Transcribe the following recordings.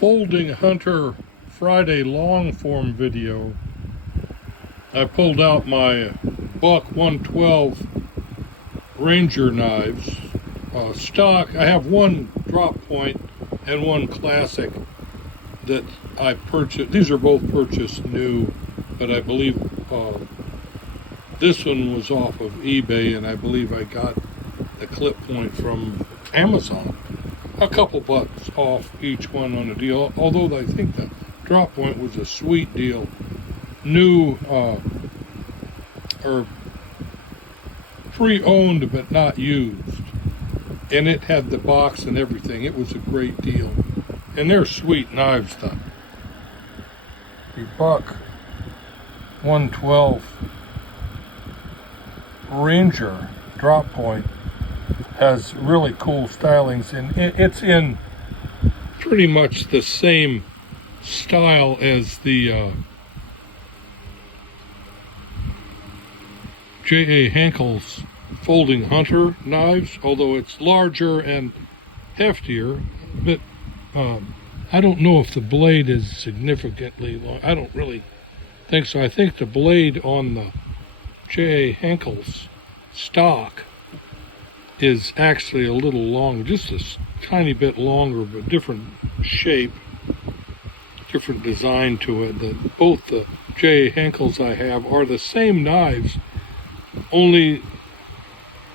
Folding Hunter Friday long form video. I pulled out my Buck 112 Ranger knives, stock. I have one drop point and one classic that I purchased. These are both purchased new, but I believe this one was off of eBay, and I believe I got the clip point from Amazon. A couple bucks off each one on a deal, although I think the drop point was a sweet deal. New or pre-owned but not used, and it had the box and everything. It was a great deal, and they're sweet knives. The Buck 112 Ranger drop point has really cool stylings, and it's in pretty much the same style as the J.A. Henckels Folding Hunter knives, although it's larger and heftier. But I don't know if the blade is significantly long. I don't really think so. I think the blade on the J.A. Henckels stock is actually a little long, just a tiny bit longer, but different shape, different design to it. Both the J.A. Henckels I have are the same knives, only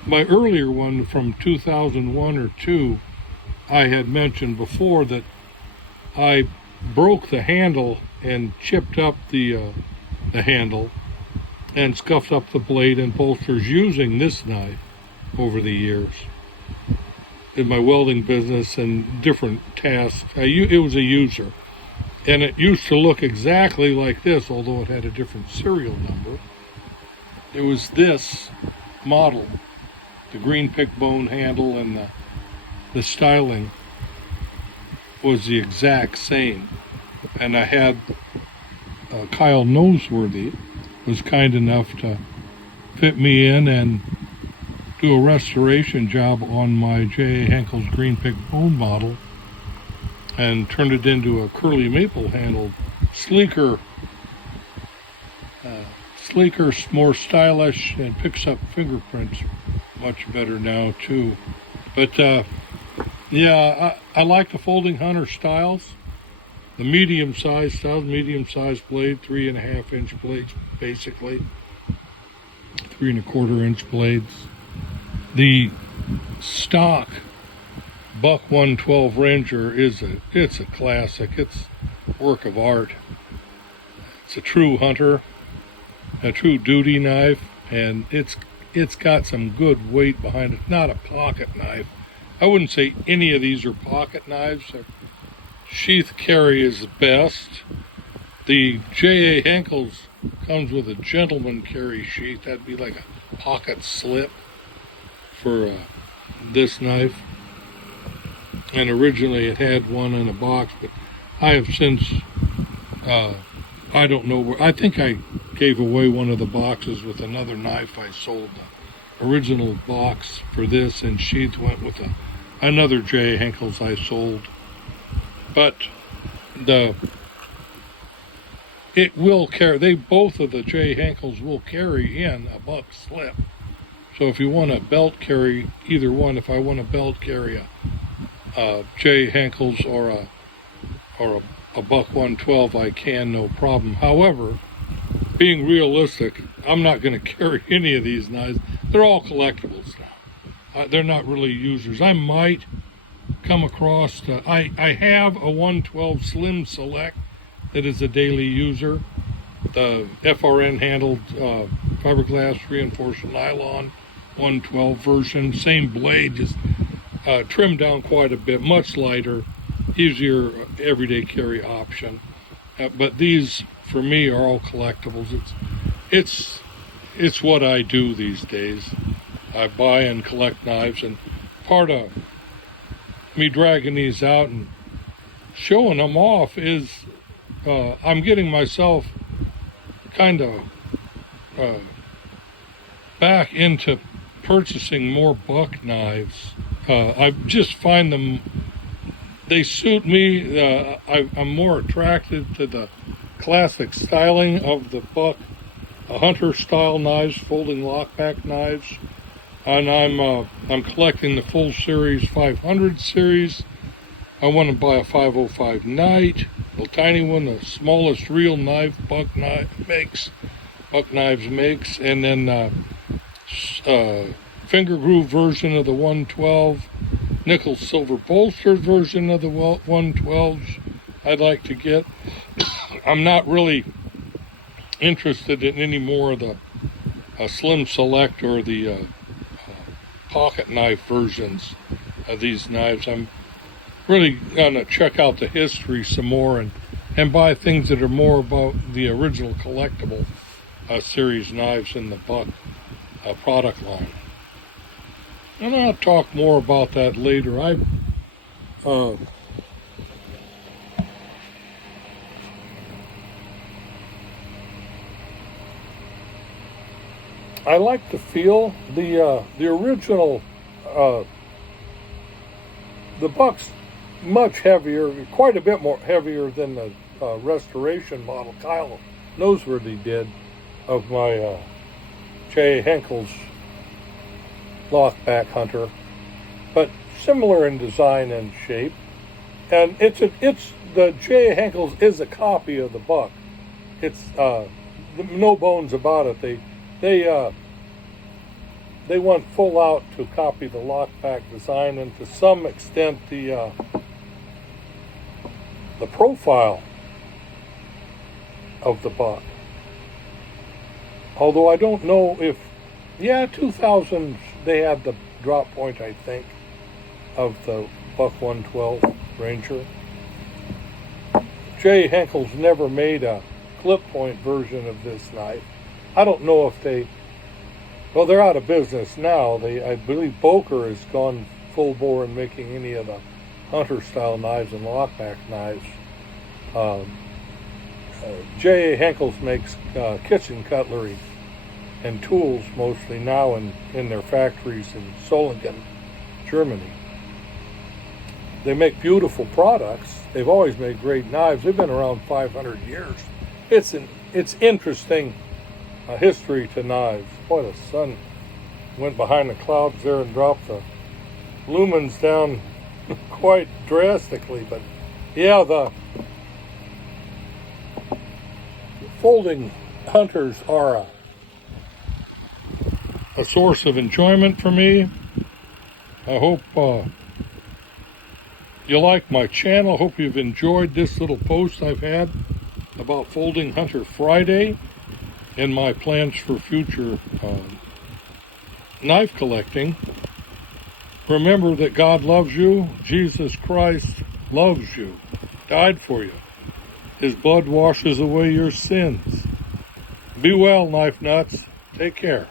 my earlier one from 2001 or 2, I had mentioned before that I broke the handle and chipped up the handle and scuffed up the blade and bolsters using this knife over the years in my welding business and different tasks. It was a user, and it used to look exactly like this, although it had a different serial number. It was this model, the green pick bone handle, and the styling was the exact same. And I had Kyle Noseworthy was kind enough to fit me in and do a restoration job on my J.A. Henckels green pick bone model and turned it into a curly maple handled, sleeker, more stylish, and picks up fingerprints much better now too. But yeah, I like the Folding Hunter styles, the medium-sized styles, medium-sized blade, 3.5-inch blades, basically 3.25-inch blades. The stock Buck 112 Ranger it's a classic. It's a work of art. It's a true hunter, a true duty knife, and it's got some good weight behind it. Not a pocket knife. I wouldn't say any of these are pocket knives. Sheath carry is best. The J.A. Henckels comes with a gentleman carry sheath. That'd be like a pocket slip for this knife. And originally it had one in a box, but I have since, I don't know where, I think I gave away one of the boxes with another knife I sold. The original box for this and sheath went with another J. Henckels I sold. But it will carry, both of the J. Henckels will carry in a buck slip. So if you want a belt carry, either one, if I want a belt carry a J. Henckels or a Buck 112, I can, no problem. However, being realistic, I'm not going to carry any of these knives. They're all collectibles now. They're not really users. I might come across, I have a 112 Slim Select that is a daily user. The FRN handled fiberglass reinforced nylon 112 version. Same blade, just trimmed down quite a bit, much lighter, easier everyday carry option. But these, for me, are all collectibles. It's what I do these days. I buy and collect knives, and part of me dragging these out and showing them off is I'm getting myself kind of back into purchasing more buck knives. I just find them they suit me. I'm more attracted to the classic styling of the Buck hunter style knives, folding lockback knives, and I'm collecting the full series 500 series. I want to buy a 505 Knight, a tiny one, the smallest real knife Buck Knives makes, and then finger groove version of the 112, nickel silver bolstered version of the 112s I'd like to get. I'm not really interested in any more of the Slim Select or the pocket knife versions of these knives. I'm really going to check out the history some more and buy things that are more about the original collectible series knives in the Buck product line. And I'll talk more about that later. I like to feel the original, the Buck's much heavier, quite a bit more heavier than the restoration model Kyle Noseworthy did of my J. Henckels lockback hunter, but similar in design and shape. And it's the J. Henckels is a copy of the Buck. It's no bones about it. They went full out to copy the lockback design, and to some extent the profile of the Buck. Although I don't know if, 2000s they had the drop point, I think, of the Buck 112 Ranger. J. Henckels never made a clip point version of this knife. I don't know if they're out of business now. I believe Boker has gone full bore in making any of the hunter style knives and lockback knives. J. Henckels makes kitchen cutlery and tools mostly now in their factories in Solingen, Germany. They make beautiful products. They've always made great knives. They've been around 500 years. It's interesting history to knives. Boy, the sun went behind the clouds there and dropped the lumens down quite drastically. But yeah, the folding hunters are a source of enjoyment for me. I hope you like my channel. Hope you've enjoyed this little post I've had about Folding Hunter Friday and my plans for future knife collecting. Remember that God loves you. Jesus Christ loves you, died for you. His blood washes away your sins. Be well, knife nuts. Take care.